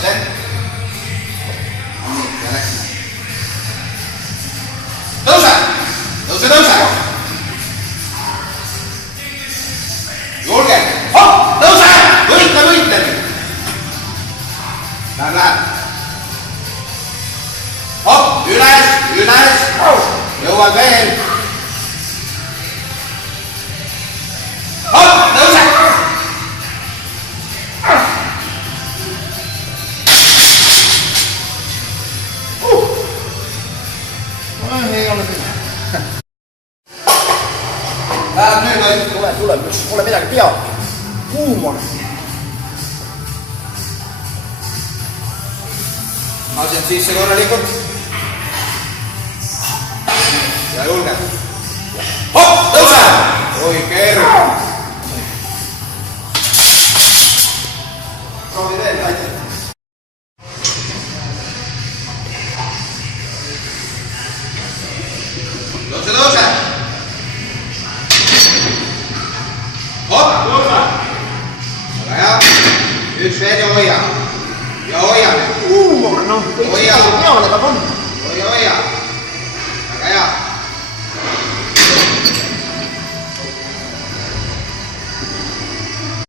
asend. Nii, ja läks. Tõuse! Tõuse, tõuse! Julge! Hopp! Tõuse! Võitle, võitle! Läheb. Hopp! Üles, üles! Jõuad veel! Hopp! Tõuse! Ei ole midagi. Läheb nüüd, tuleb, pole midagi peab. Kuum on. 25 korralikult. Ja julge. Hopp, tõuse! Oi, keeru. Proovi veel, aitäh. Tõuse, tõuse! Hopp! Tõuse! Ole hea! Üks veel ja hoia! Ja hoia! Kuum on, noh, võiks peale peale panna. Hoia, hoia!